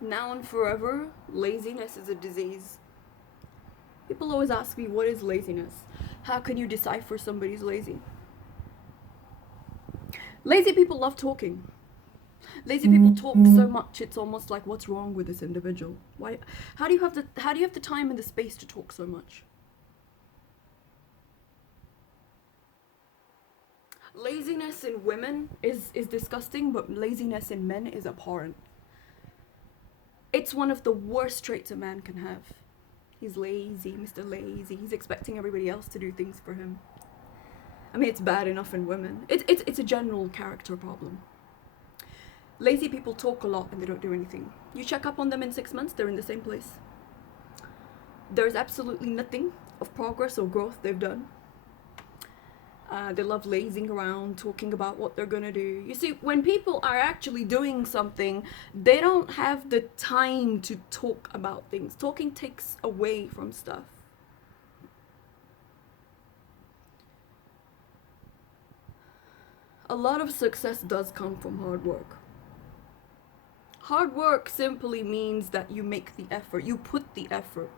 Now and forever, laziness is a disease. People always ask me, what is laziness? How can you decipher somebody's lazy? Lazy people love talking. Lazy people talk so much it's almost like, what's wrong with this individual? Why how do you have the time and the space to talk so much? Laziness in women is disgusting, but laziness in men is abhorrent. It's one of the worst traits a man can have. He's lazy, Mr. Lazy. He's expecting everybody else to do things for him. I mean, it's bad enough in women. It's a general character problem. Lazy people talk a lot and they don't do anything. You check up on them in 6 months, they're in the same place. There's absolutely nothing of progress or growth they've done. They love lazing around, talking about what they're gonna do. You see, when people are actually doing something, they don't have the time to talk about things. Talking takes away from stuff. A lot of success does come from hard work. Hard work simply means that you make the effort, you put the effort,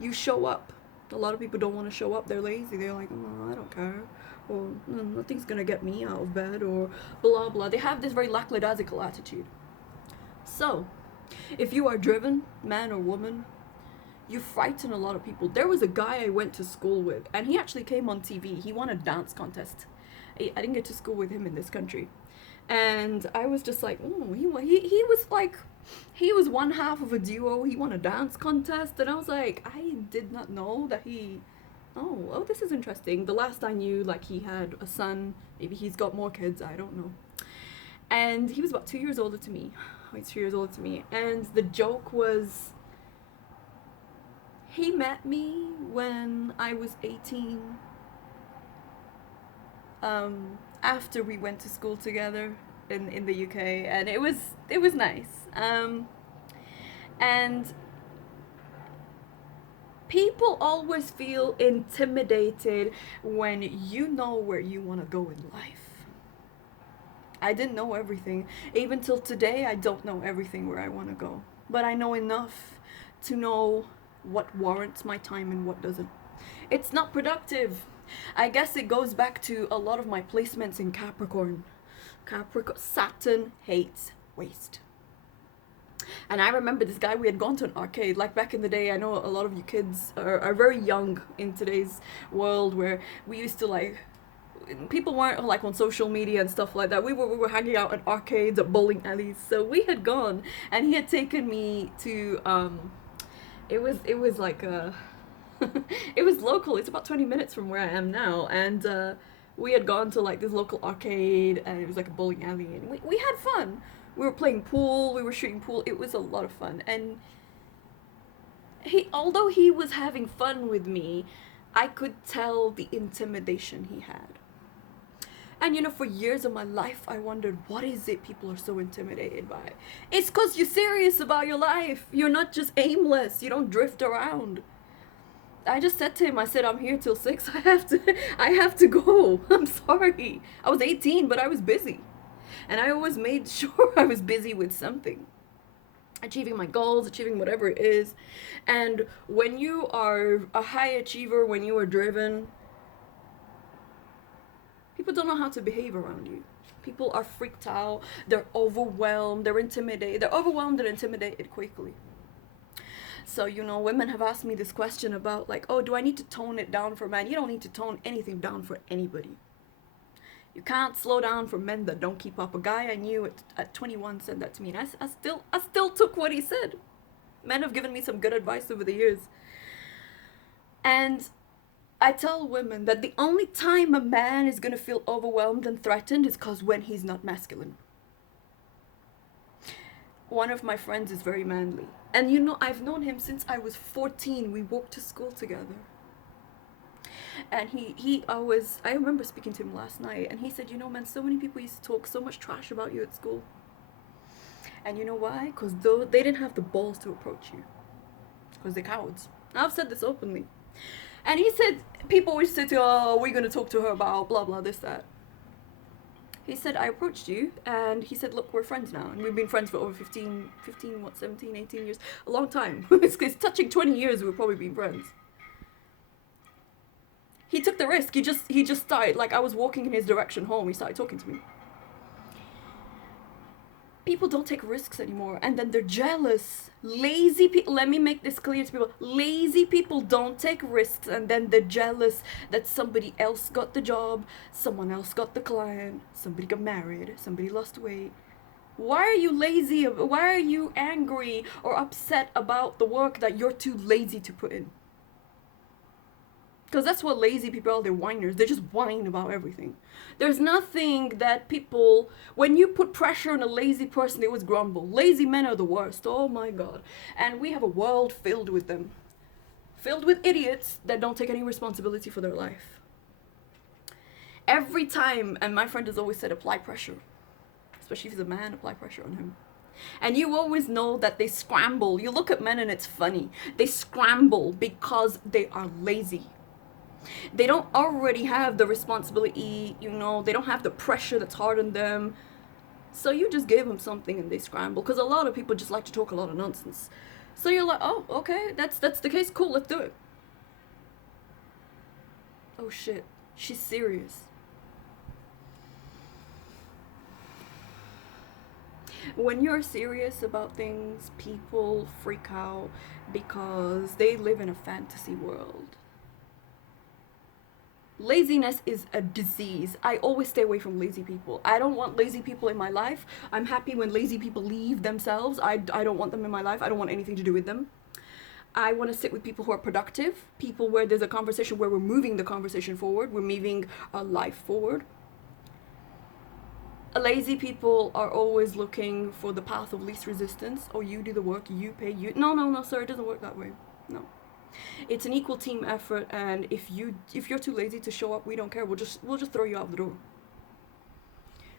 you show up. A lot of people don't want to show up, they're lazy, they're like, oh, I don't care, or nothing's gonna get me out of bed, or blah blah. They have this very lackadaisical attitude. So, if you are driven, man or woman, you frighten a lot of people. There was a guy I went to school with, and he actually came on TV. He won a dance contest. I didn't get to school with him in this country. And I was just like, oh, he was like, he was one half of a duo. He won a dance contest, and I was like, I did not know that he. Oh, this is interesting. The last I knew, like, he had a son. Maybe he's got more kids. I don't know. And he was about 2 years older to me. Oh, he's 2 years older to me. And the joke was, he met me when I was 18. After we went to school together in the UK, and it was nice. And people always feel intimidated when you know where you want to go in life. I didn't know everything. Even till today, I don't know everything where I want to go. But I know enough to know what warrants my time and what doesn't. It's not productive. I guess it goes back to a lot of my placements in Capricorn. Saturn hates waste. And I remember this guy, we had gone to an arcade, like back in the day. I know a lot of you kids are very young in today's world, where we used to, like, people weren't like on social media and stuff like that. We were hanging out at arcades, at bowling alleys. So we had gone, and he had taken me to it was like a it was local. It's about 20 minutes from where I am now, and we had gone to like this local arcade, and it was like a bowling alley, and we had fun. We were playing pool, we were shooting pool. It was a lot of fun, and although he was having fun with me, I could tell the intimidation he had. And you know, for years of my life, I wondered, what is it people are so intimidated by? It's because you're serious about your life. You're not just aimless. You don't drift around. I just said to him, I said, I'm here till 6. I have to go. I'm sorry. I was 18, but I was busy. And I always made sure I was busy with something. Achieving my goals, achieving whatever it is. And when you are a high achiever, when you are driven, people don't know how to behave around you. People are freaked out. They're overwhelmed. They're intimidated. They're overwhelmed and intimidated quickly. So, you know, women have asked me this question about, like, oh, do I need to tone it down for men? You don't need to tone anything down for anybody. You can't slow down for men that don't keep up. A guy I knew at 21 said that to me, and I still took what he said. Men have given me some good advice over the years. And I tell women that the only time a man is going to feel overwhelmed and threatened is because when he's not masculine. One of my friends is very manly. And you know, I've known him since I was 14. We walked to school together. And he always, I remember speaking to him last night, and he said, you know, man, so many people used to talk so much trash about you at school. And you know why? Because they didn't have the balls to approach you. Because they're cowards. I've said this openly. And he said, people always say to, oh, we're going to talk to her about blah, blah, this, that. He said, I approached you, and he said, look, we're friends now. And we've been friends for over 17, 18 years. A long time. It's touching 20 years we've probably been friends. He took the risk. He just started, like, I was walking in his direction home. He started talking to me. People don't take risks anymore, and then they're jealous. Lazy people, let me make this clear to people. Lazy people don't take risks, and then they're jealous that somebody else got the job, someone else got the client, somebody got married, somebody lost weight. Why are you lazy? Why are you angry or upset about the work that you're too lazy to put in? Because that's what lazy people are. They're whiners. They just whine about everything. There's nothing that people, when you put pressure on a lazy person, they always grumble. Lazy men are the worst. Oh my God. And we have a world filled with them. Filled with idiots that don't take any responsibility for their life. Every time, and my friend has always said, apply pressure. Especially if he's a man, apply pressure on him. And you always know that they scramble. You look at men and it's funny. They scramble because they are lazy. They don't already have the responsibility, you know, they don't have the pressure that's hard on them. So you just give them something and they scramble. Because a lot of people just like to talk a lot of nonsense. So you're like, oh, okay, that's the case. Cool, let's do it. Oh shit, she's serious. When you're serious about things, people freak out because they live in a fantasy world. Laziness is a disease. I always stay away from lazy people. I don't want lazy people in my life. I'm happy when lazy people leave themselves. I don't want them in my life. I don't want anything to do with them. I want to sit with people who are productive, people where there's a conversation where we're moving the conversation forward, we're moving our life forward. Lazy people are always looking for the path of least resistance. Oh, you do the work, you pay, you... No, sir, it doesn't work that way. No. It's an equal team effort, and if you're too lazy to show up, we don't care. We'll just throw you out the door.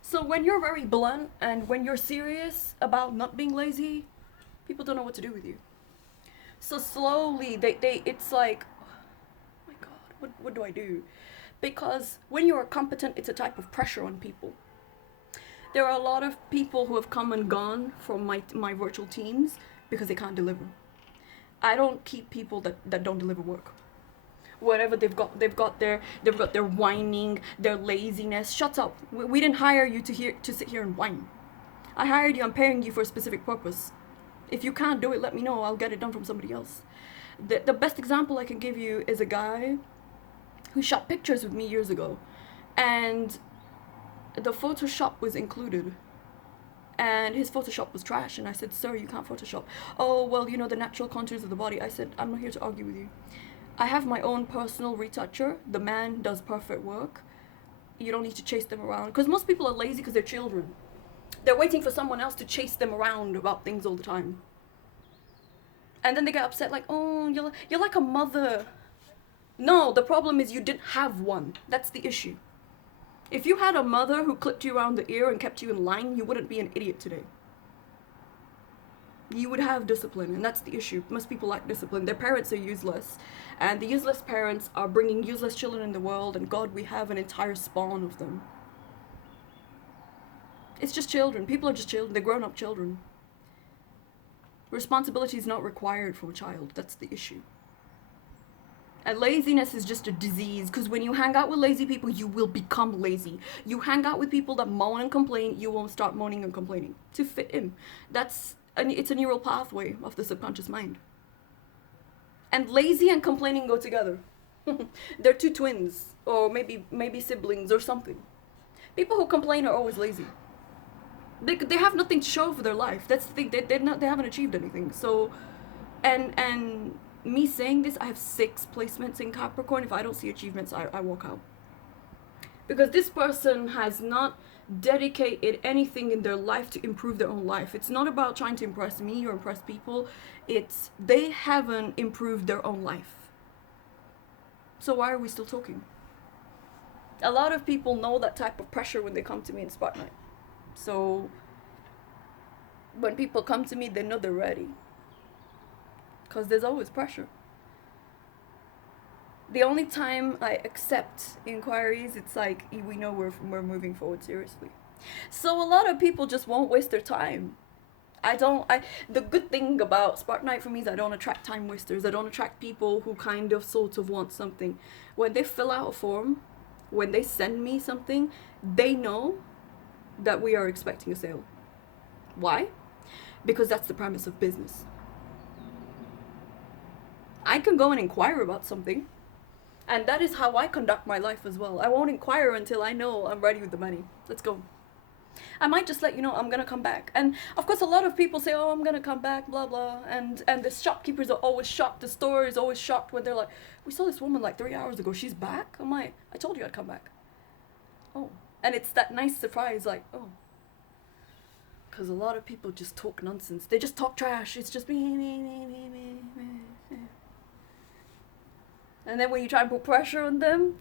So when you're very blunt and when you're serious about not being lazy, people don't know what to do with you. So slowly it's like, oh my God, what do I do? Because when you are competent, it's a type of pressure on people. There are a lot of people who have come and gone from my virtual teams because they can't deliver. I don't keep people that don't deliver work. Whatever they've got their whining, their laziness. Shut up. We didn't hire you to sit here and whine. I hired you. I'm paying you for a specific purpose. If you can't do it, let me know. I'll get it done from somebody else. The best example I can give you is a guy who shot pictures with me years ago, and the Photoshop was included. And his Photoshop was trash, and I said, sir, you can't Photoshop. Oh, well, you know, the natural contours of the body. I said, I'm not here to argue with you. I have my own personal retoucher. The man does perfect work. You don't need to chase them around. Because most people are lazy because they're children. They're waiting for someone else to chase them around about things all the time. And then they get upset like, oh, you're like a mother. No, the problem is you didn't have one. That's the issue. If you had a mother who clipped you around the ear and kept you in line, you wouldn't be an idiot today. You would have discipline, and that's the issue. Most people lack discipline. Their parents are useless, and the useless parents are bringing useless children in the world, and God, we have an entire spawn of them. It's just children. People are just children. They're grown-up children. Responsibility is not required from a child. That's the issue. And laziness is just a disease, because when you hang out with lazy people, you will become lazy. You hang out with people that moan and complain, you will start moaning and complaining to fit in. It's a neural pathway of the subconscious mind. And lazy and complaining go together. They're two twins, or maybe siblings or something. People who complain are always lazy. They have nothing to show for their life. That's the thing. They haven't achieved anything. So, and me saying this, I have 6 placements in Capricorn. If I don't see achievements, I walk out. Because this person has not dedicated anything in their life to improve their own life. It's not about trying to impress me or impress people. It's they haven't improved their own life. So why are we still talking? A lot of people know that type of pressure when they come to me in Spartanite. So when people come to me, they know they're ready. Because there's always pressure. The only time I accept inquiries, it's like we know we're moving forward seriously. So a lot of people just won't waste their time. The good thing about Spartanite for me is I don't attract time wasters. I don't attract people who kind of sort of want something. When they fill out a form, when they send me something, they know that we are expecting a sale. Why? Because that's the premise of business. I can go and inquire about something, and that is how I conduct my life as well. I won't inquire until I know I'm ready with the money. Let's go. I might just let you know I'm gonna come back. And of course a lot of people say, oh, I'm gonna come back, blah blah, and the shopkeepers are always shocked, the store is always shocked when they're like, we saw this woman like 3 hours ago, she's back? I'm like, I told you I'd come back. Oh. And it's that nice surprise, like, oh. Because a lot of people just talk nonsense. They just talk trash. It's just me. And then when you try and put pressure on them,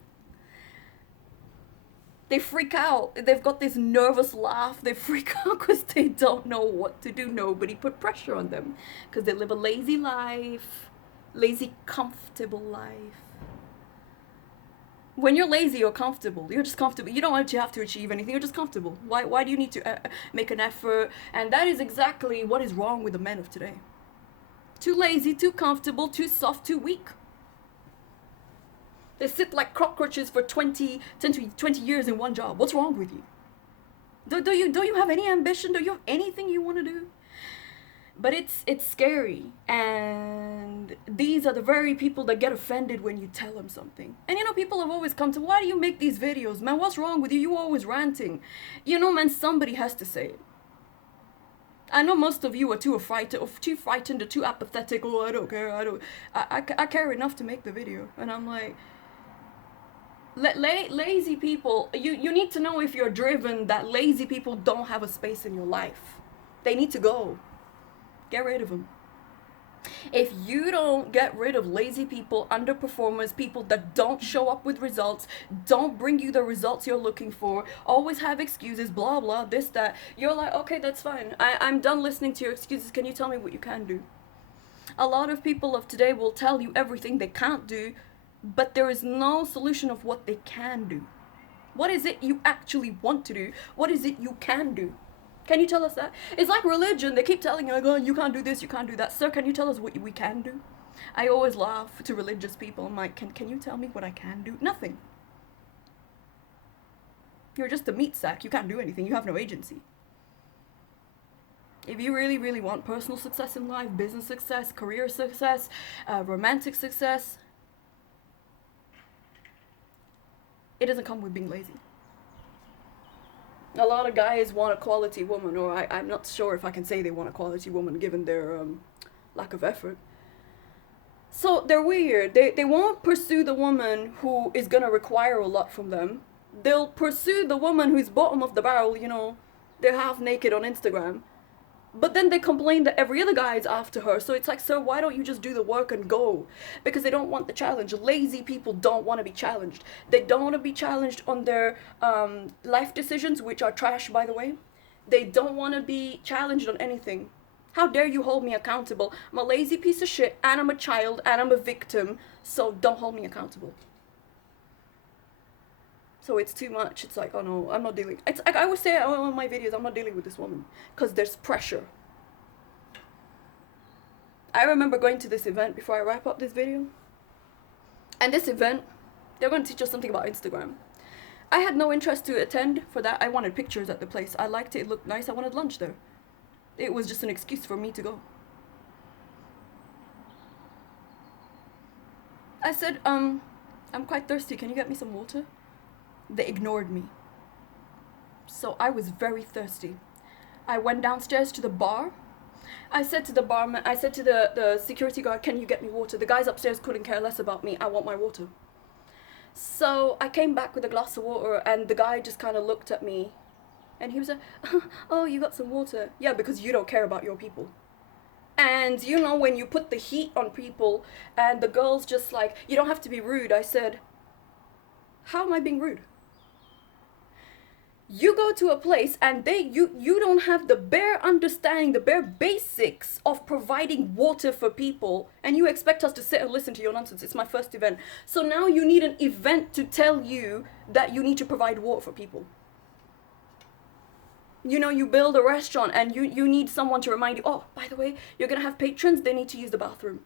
they freak out. They've got this nervous laugh. They freak out because they don't know what to do. Nobody put pressure on them because they live a lazy life, lazy, comfortable life. When you're lazy or comfortable, you're just comfortable. You don't actually have to achieve anything. You're just comfortable. Why do you need to make an effort? And that is exactly what is wrong with the men of today. Too lazy, too comfortable, too soft, too weak. They sit like cockroaches for 20 years in one job. What's wrong with you? Do you have any ambition? Do you have anything you want to do? But it's scary, and these are the very people that get offended when you tell them something. And you know, people have always come to, why do you make these videos, man? What's wrong with you? You always ranting. You know, man, somebody has to say it. I know most of you are too frightened or too apathetic. Oh, I don't care. I care enough to make the video, and I'm like, lazy people. You need to know if you're driven that lazy people don't have a space in your life. They need to go. Get rid of them. If you don't get rid of lazy people, underperformers, people that don't show up with results, don't bring you the results you're looking for, always have excuses, blah blah, this, that, you're like, okay, that's fine. I'm done listening to your excuses. Can you tell me what you can do? A lot of people of today will tell you everything they can't do, but there is no solution of what they can do. What is it you actually want to do? What is it you can do? Can you tell us that? It's like religion. They keep telling you, like, oh, you can't do this, you can't do that. Sir, can you tell us what we can do? I always laugh to religious people. I'm like, can you tell me what I can do? Nothing. You're just a meat sack. You can't do anything. You have no agency. If you really, really want personal success in life, business success, career success, romantic success, it doesn't come with being lazy. A lot of guys want a quality woman, or I'm not sure if I can say they want a quality woman given their lack of effort. So they're weird. They won't pursue the woman who is going to require a lot from them. They'll pursue the woman who's bottom of the barrel, you know, they're half naked on Instagram. But then they complain that every other guy is after her. So it's like, sir, why don't you just do the work and go? Because they don't want the challenge. Lazy people don't want to be challenged. They don't want to be challenged on their life decisions, which are trash, by the way. They don't want to be challenged on anything. How dare you hold me accountable? I'm a lazy piece of shit, and I'm a child, and I'm a victim. So don't hold me accountable. So it's too much. It's like, oh no, I'm not dealing. It's like I always say on my videos, I'm not dealing with this woman because there's pressure. I remember going to this event before I wrap up this video. And this event, they're going to teach us something about Instagram. I had no interest to attend for that. I wanted pictures at the place. I liked it. It looked nice. I wanted lunch there. It was just an excuse for me to go. I said, I'm quite thirsty. Can you get me some water? They ignored me. So I was very thirsty. I went downstairs to the bar. I said to the barman, I said to the security guard, can you get me water? The guys upstairs couldn't care less about me. I want my water. So I came back with a glass of water, and the guy just kind of looked at me. And he was like, oh, you got some water? Yeah, because you don't care about your people. And you know, when you put the heat on people, and the girl's just like, you don't have to be rude. I said, how am I being rude? You go to a place and you don't have the bare understanding, the bare basics of providing providing water for people, and you expect us to sit and listen to your nonsense. It's my first event. So now you need an event to tell you that you need to provide water for people. You know, you build a restaurant and you need someone to remind you, oh, by the way, you're going to have patrons, they need to use the bathroom.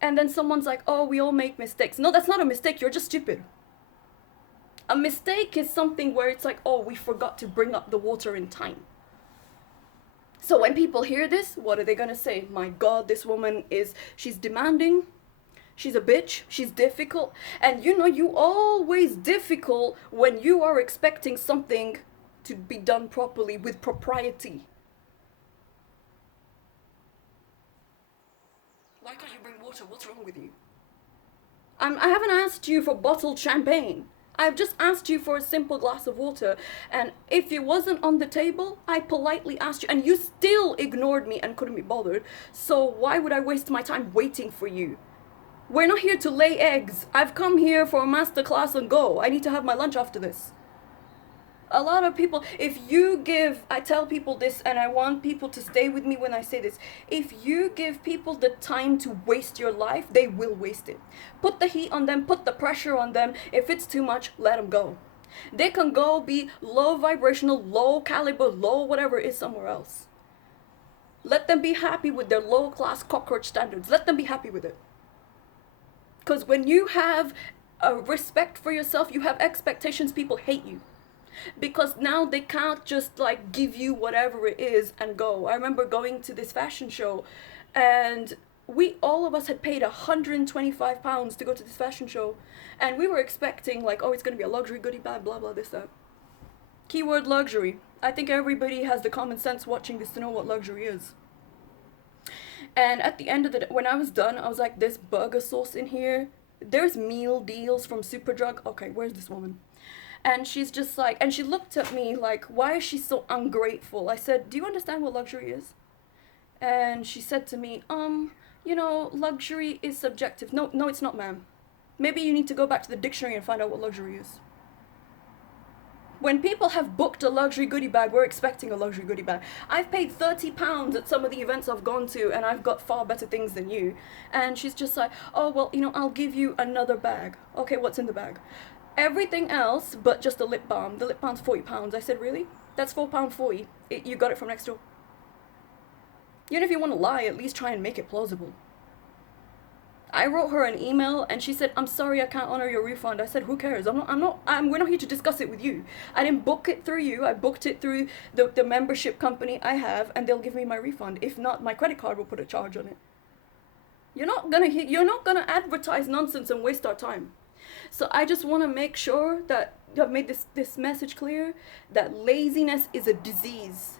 And then someone's like, oh, we all make mistakes. No, that's not a mistake, you're just stupid. A mistake is something where it's like, oh, we forgot to bring up the water in time. So when people hear this, what are they going to say? My God, this woman she's demanding, she's a bitch, she's difficult. And you know, you always difficult when you are expecting something to be done properly with propriety. Why can't you bring water? What's wrong with you? I haven't asked you for bottled champagne. I've just asked you for a simple glass of water. And if it wasn't on the table, I politely asked you, and you still ignored me and couldn't be bothered. So why would I waste my time waiting for you? We're not here to lay eggs. I've come here for a master class and go. I need to have my lunch after this. A lot of people, I tell people this, and I want people to stay with me when I say this. If you give people the time to waste your life, they will waste it. Put the heat on them, put the pressure on them. If it's too much, let them go. They can go be low vibrational, low caliber, low whatever it is somewhere else. Let them be happy with their low class cockroach standards. Let them be happy with it. Because when you have a respect for yourself, you have expectations, people hate you. Because now they can't just like give you whatever it is and go. I remember going to this fashion show, and all of us had paid £125 to go to this fashion show, and we were expecting like, oh, it's going to be a luxury goodie bag, blah blah, this that. Keyword luxury. I think everybody has the common sense watching this to know what luxury is. And at the end of the day, when I was done, I was like, there's burger sauce in here, there's meal deals from Superdrug. Okay, where's this woman? And she's just like, and she looked at me like, why is she so ungrateful? I said, do you understand what luxury is? And she said to me, you know, luxury is subjective. No, it's not, ma'am. Maybe you need to go back to the dictionary and find out what luxury is. When people have booked a luxury goodie bag, we're expecting a luxury goodie bag. I've paid £30 at some of the events I've gone to, and I've got far better things than you. And she's just like, oh, well, you know, I'll give you another bag. Okay, what's in the bag? Everything else but just a lip balm. The lip balm's £40. I said, really? That's £4.40. You got it from next door. Even if you want to lie, at least try and make it plausible. I wrote her an email and she said, I'm sorry, I can't honor your refund. I said, who cares? we're not here to discuss it with you. I didn't book it through you. I booked it through the membership company I have, and they'll give me my refund. If not, my credit card will put a charge on it. You're not gonna advertise nonsense and waste our time. So I just want to make sure that I've made this message clear, that laziness is a disease.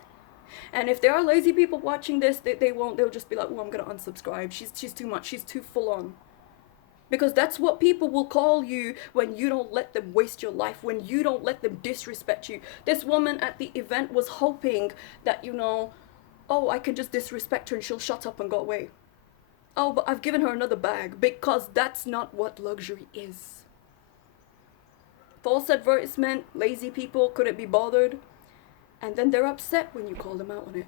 And if there are lazy people watching this, they'll just be like, oh, I'm going to unsubscribe. She's too much. She's too full on. Because that's what people will call you when you don't let them waste your life, when you don't let them disrespect you. This woman at the event was hoping that, you know, oh, I can just disrespect her and she'll shut up and go away. Oh, but I've given her another bag, because that's not what luxury is. False advertisement, lazy people couldn't be bothered, and then they're upset when you call them out on it.